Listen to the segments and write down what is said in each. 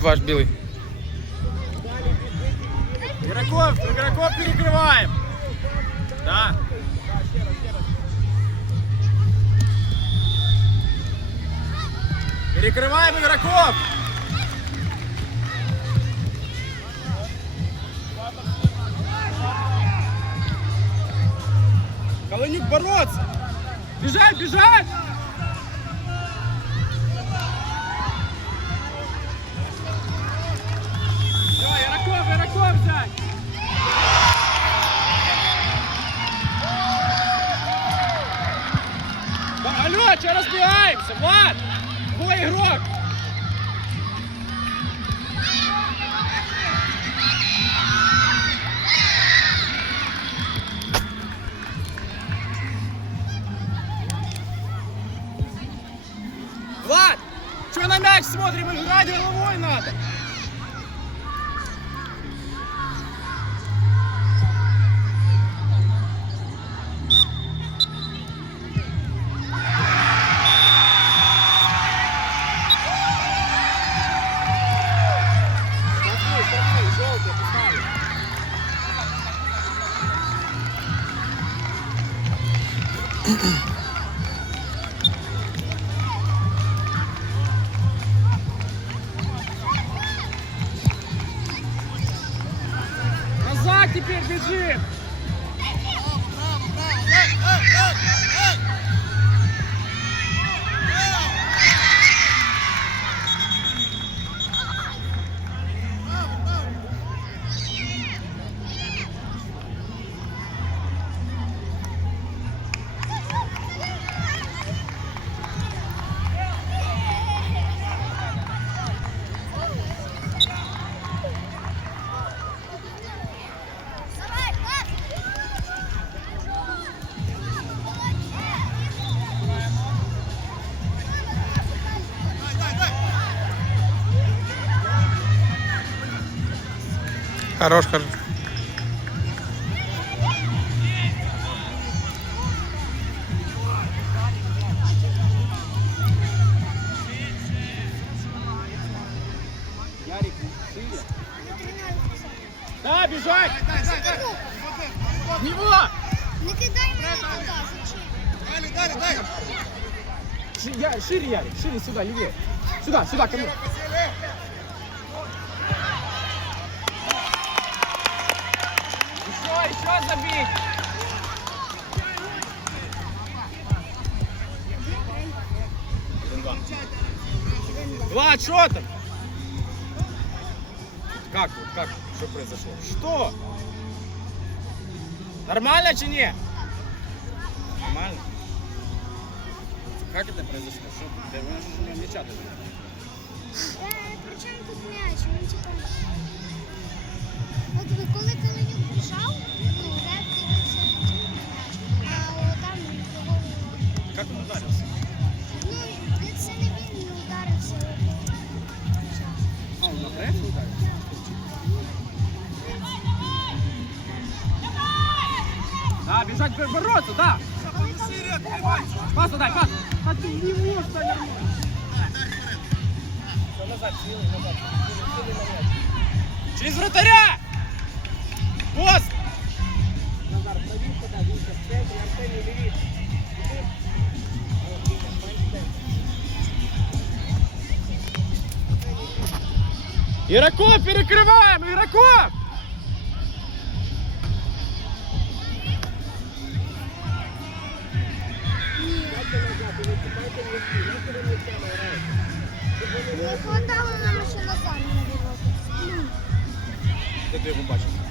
Ваш білий. Игроков, игроков перекрываем. Да. Перекрываем игроков. Колоник бороться. Бежать, бежать. Что разбегаемся? Влад! Твой игрок! Влад! Что на мяч смотрим? Играть головой надо! Назад теперь Хорош, хорош. Да, бежать! В него! Не кидай мене туди, зачем? Ши- Я, шире, Ярик, шире сюда, левее. Сюда, сюда, ко мне. Что там? Как вот, как? Что произошло? Что? Нормально чи не? Нормально. Как это произошло? Что? У нас же мяча даже нет. Е, при чому тут м'яч? Він типа. От ви коли Калинюк біжав, ну, реп дивився м'яч. А там його. Как он ударился? Бежать, бороться, да. Пас дай, пас. А ты не можешь, назад, силы, назад. Через вратаря! Пост! Назар, пробил туда, Витя, в центре, Артемий левит. Игроков перекрываем! Игроков! Не хватало нам ще назад не виводити. Де ти його бачив?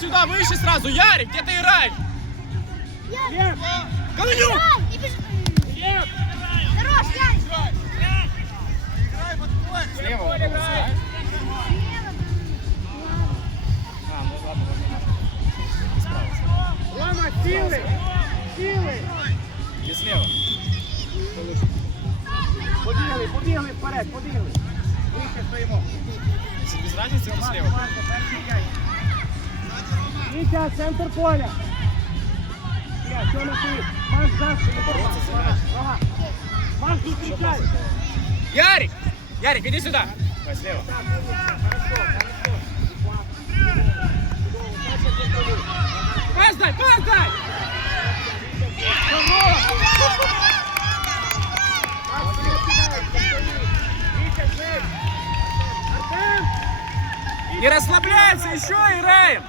сюда, выше сразу. Ярик, где ты играешь? Ярик, Колынюк! Ай, не бежи. Хорош, Ярик. Слева он был, знаешь? А, ну ладно, ладно. Справился. Рома, сіли! Сіли! Где слева? Побігли, побігли вперед, побігли. Вище стоїмо. Если без разницы, он слева. Марко, перший м'яч. Вітя, центр поля. Я, Тьома, ти. Маш за спину. Бороться за Ага, м'яч. ага. Маш, зустрічай. Ярик! Ярик, иди сюда! Давай, слева. Пас дай, пас дай! Вітя, швидше. Артем! Не расслабляйся, еще играем!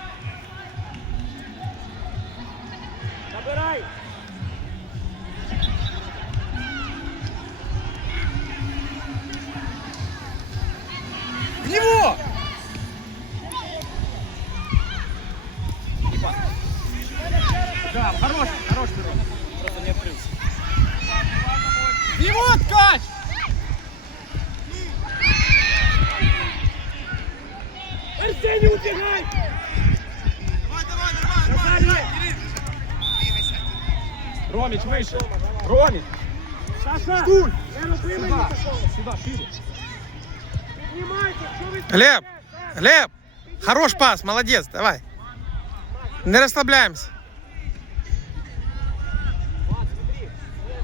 Саша! Стуль! Не роби мені Сюда! такого! Сюда, шире! Піднімайте, що ви Глеб, стоїте? Глеб, хорош пас, молодец, давай. Не расслабляемся. Влад, смотри. Е,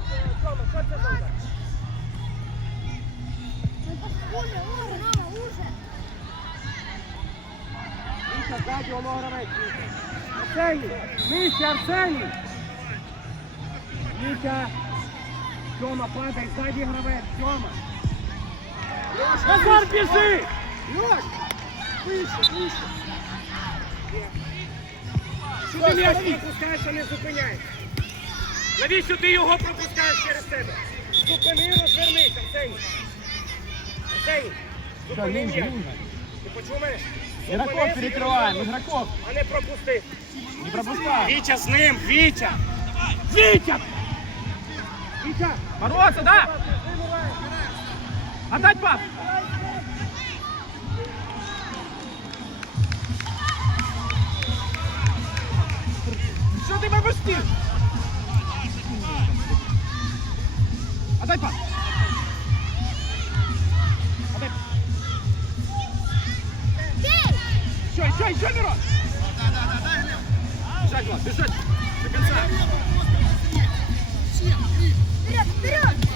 це, Тьома, падай, ззаді гравець, Тьома! Назар, біжи! Льош! Вище, вище! Ти м'яч пропускаєш, а не запиняєш? Навіщо ти його пропускаєш через себе? Зупини, розвернись, Арсеній! Арсеній! Зупини м'яч! Ти почув мене? Игроков перекрываем, игроков! А не пропусти! Не пропускай! Вітя з ним, Вітя! Вітя! Вітя! Бороться, да? Отдать пас! Что ты пропустил? Отдай пас! Отдай. Еще, еще, еще, Мирон! Бежать, Влад, бежать! До конца! Вперед, вперед.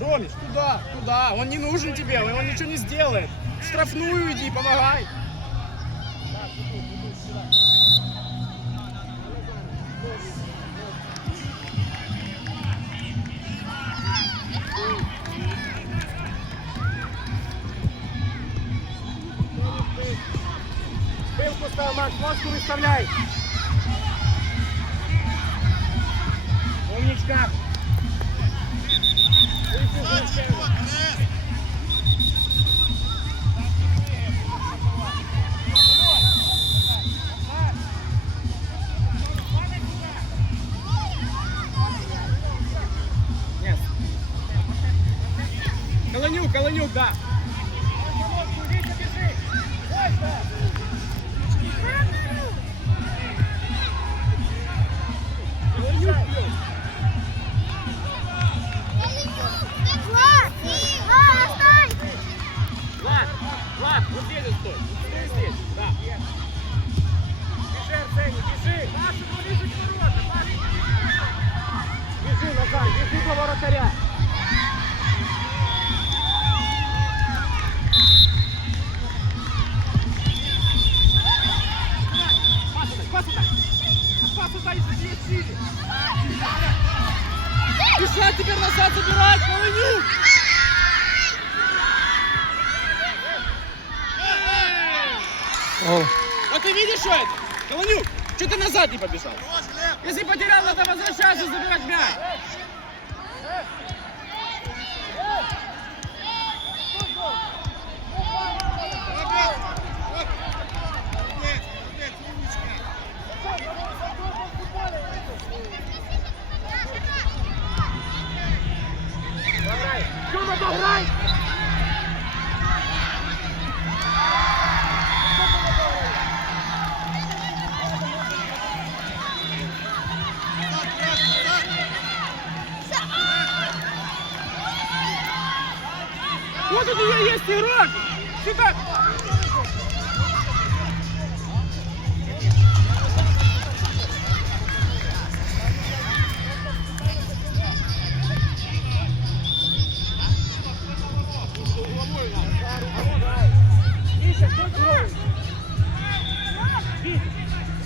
Ромич, куда? Куда? Он не нужен тебе, он ничего не сделает. В штрафную иди, помогай. Спинку став, Макс, виставляй. Умничка. Колонюк, Колонюк, да.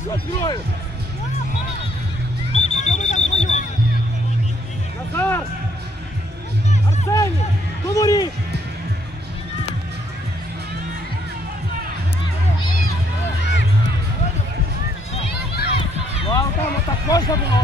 Що з грою? Що ви там вдвоєм? Назар! Арсеній! Говори! Ну а там отак можна було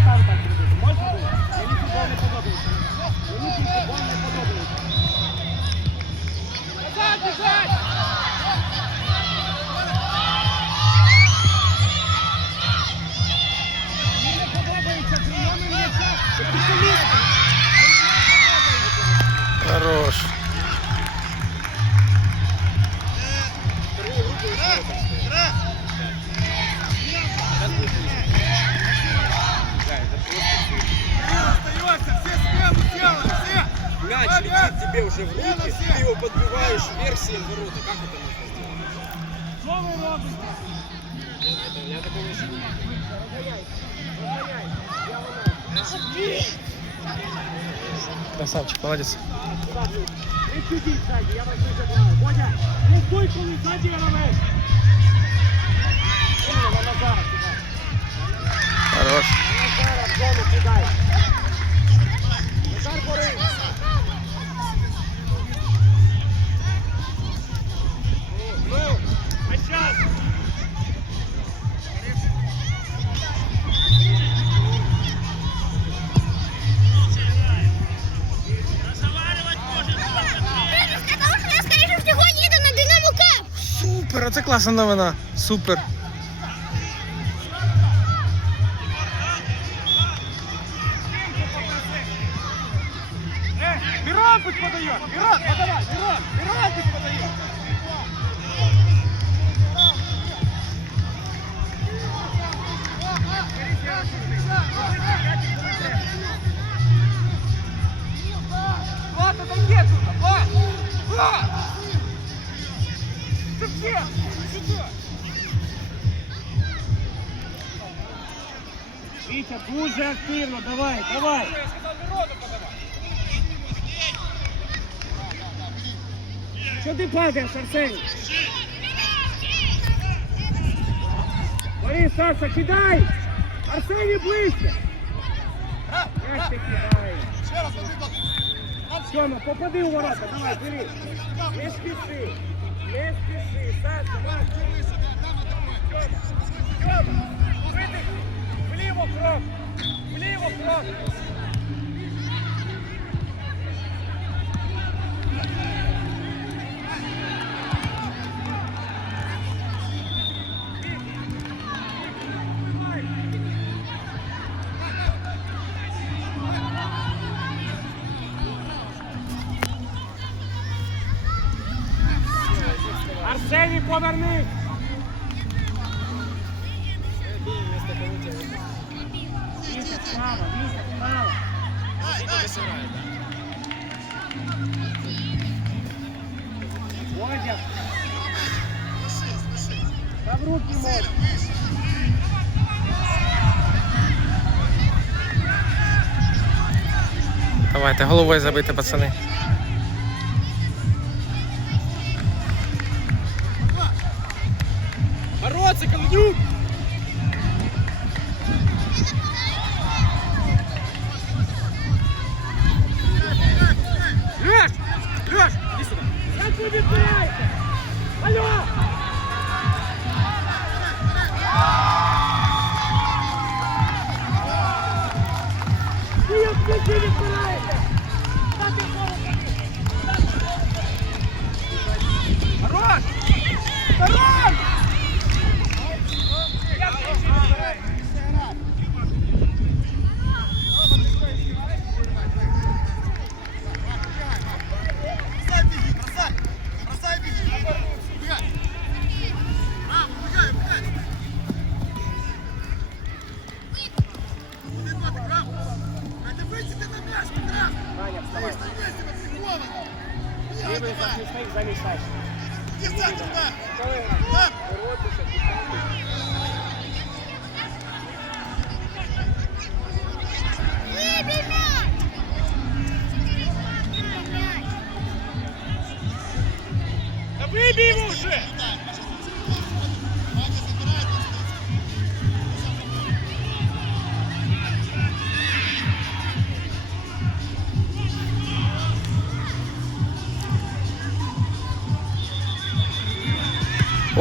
тебе уже в руки, ты его подбиваешь вверх всем ворота. Как это можно сделать? Що ви робите? Это, я такого еще не видел. Розганяй, розганяй. Я воно. Красавчик, молодец. Не сидіть ззаді, я вас дуже прошу. Водя, не стой, коли ззаді гравець. Іменно на Назара кидай. Хорош. На Назара в зону кидай. Назар бори. Супер, оце класна новина. Супер. Мирон пусть подает! Мирон, подавай! Мирон! Мирон пусть подает! Влад, отойди отсюда! Влад! Влад! Ты где? Сюда! Витя, дуже активно, давай, давай! Я сказал, Мирону подавай! Що ти падаєш, Арсеній? Бери, Саша, кидай! Арсеній ближче! Як ти кидаєш? Тьома, попади у ворота, давай, бери! Не спіши! Не спіши! Саша, Макс! Тьома! Тьома! Витик! Вліво крок! Вліво крок! Водя. Та в руки можна. Давайте, головою забити, пацани.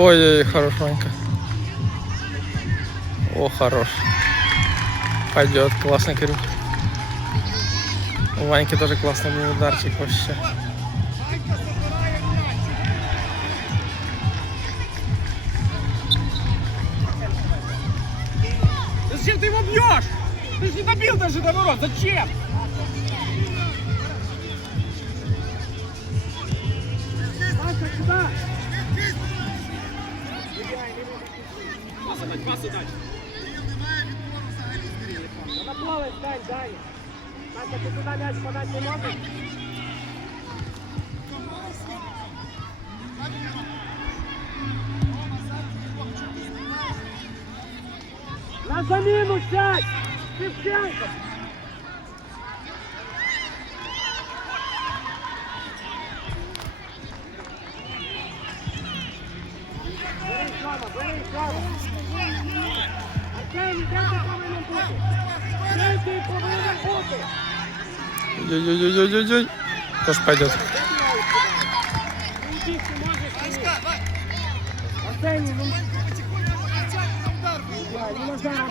Ой-ой, хорош, Ванька. О, хорош. Пойдет, классный Кирюх. У Ваньки тоже классный был ударчик вообще. Зачем ты его бьешь? Ты же не добил даже до ворот, зачем? Пас отдать, пас отдать. Вона плаває, дай, дай. Настя, ти туди м'яч подати не можеш? На заміну сядь! Шевченко! Ой-ой-ой-ой-ой-ой. Тоже пойдет. Ну, йди, ти можеш, ні. Арсеній, ну... Дай, ну Назар,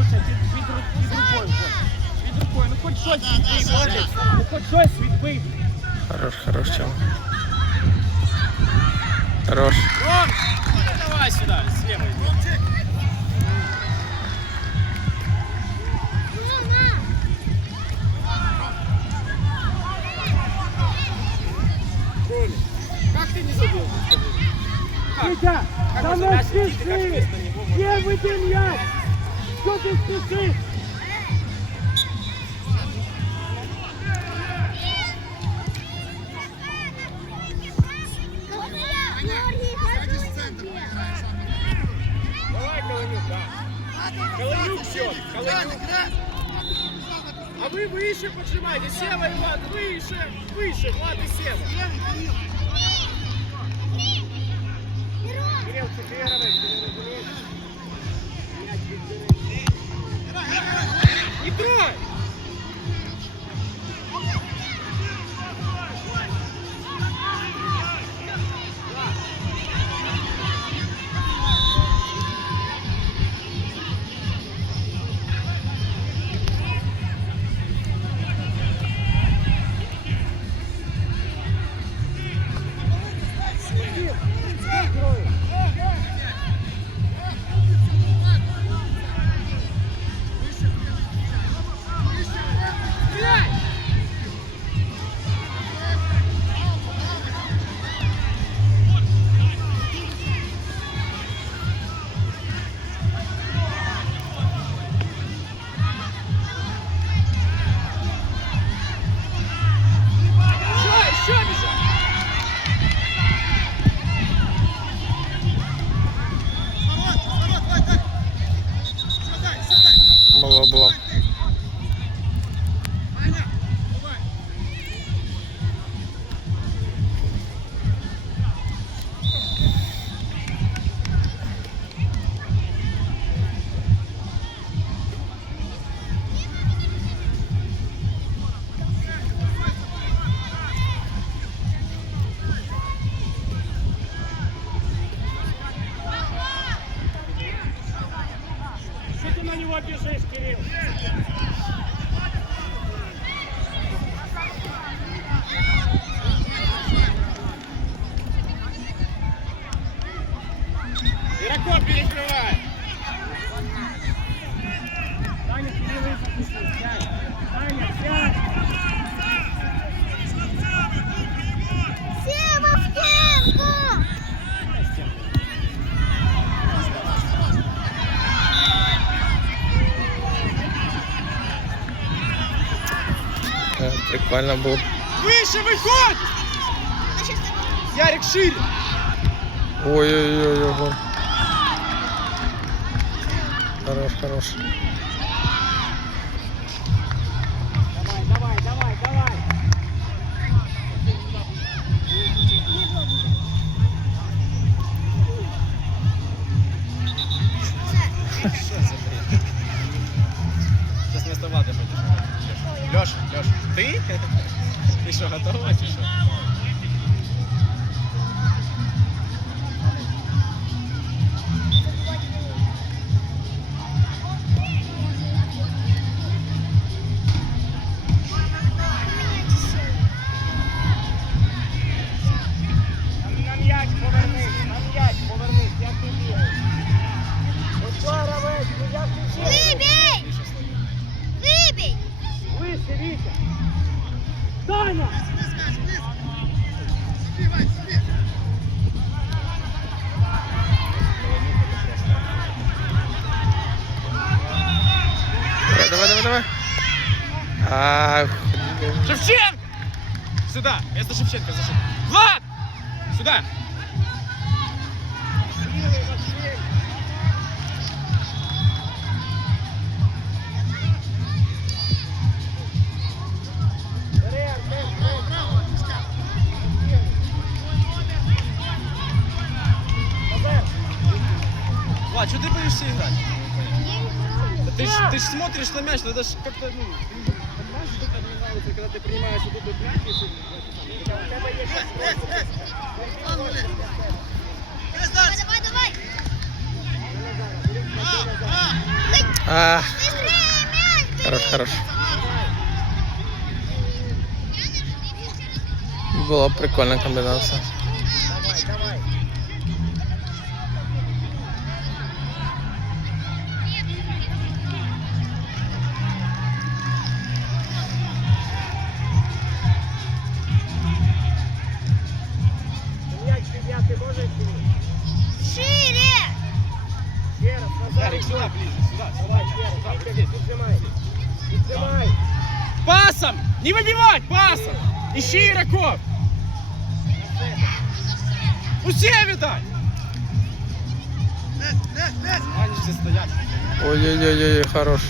Вам м'ячі оце під, під, ру- під рукою. хоч. Під рукою, ну хоч щось відбий, молодець. Ну хоч щось відбий. Хорош, хорош, чел. Хорош. Ром, ну давай сюда, слева иди. Ну, на! что ты спешишь? Давай, Колонюк, да. Колонюк счет, Колонюк. А вы выше поджимайте, Сева и Влад, выше, выше, Влад и Сева. Кирилл, Кирилл, Кирилл, Кирилл. Не трай! на него бежишь, Кирилл? Игроков перекрывай! буквально был. Выше выход! Ярик шире! Ой-ой-ой. Хорош, хорош. А... Шевченко! Сюда! Вместо Шевченко, за Влад! Сюда! Влад, что ты боишься играть? Да ты ж, ты ж смотришь на мяч, надо же как-то, ну, Тобто, коли ти приймаєш тут до п'ятки, у тебе є Давай, давай, давай! А, хорош, хорош. Была прикольная комбинация. Ой-ой-ой, хорош.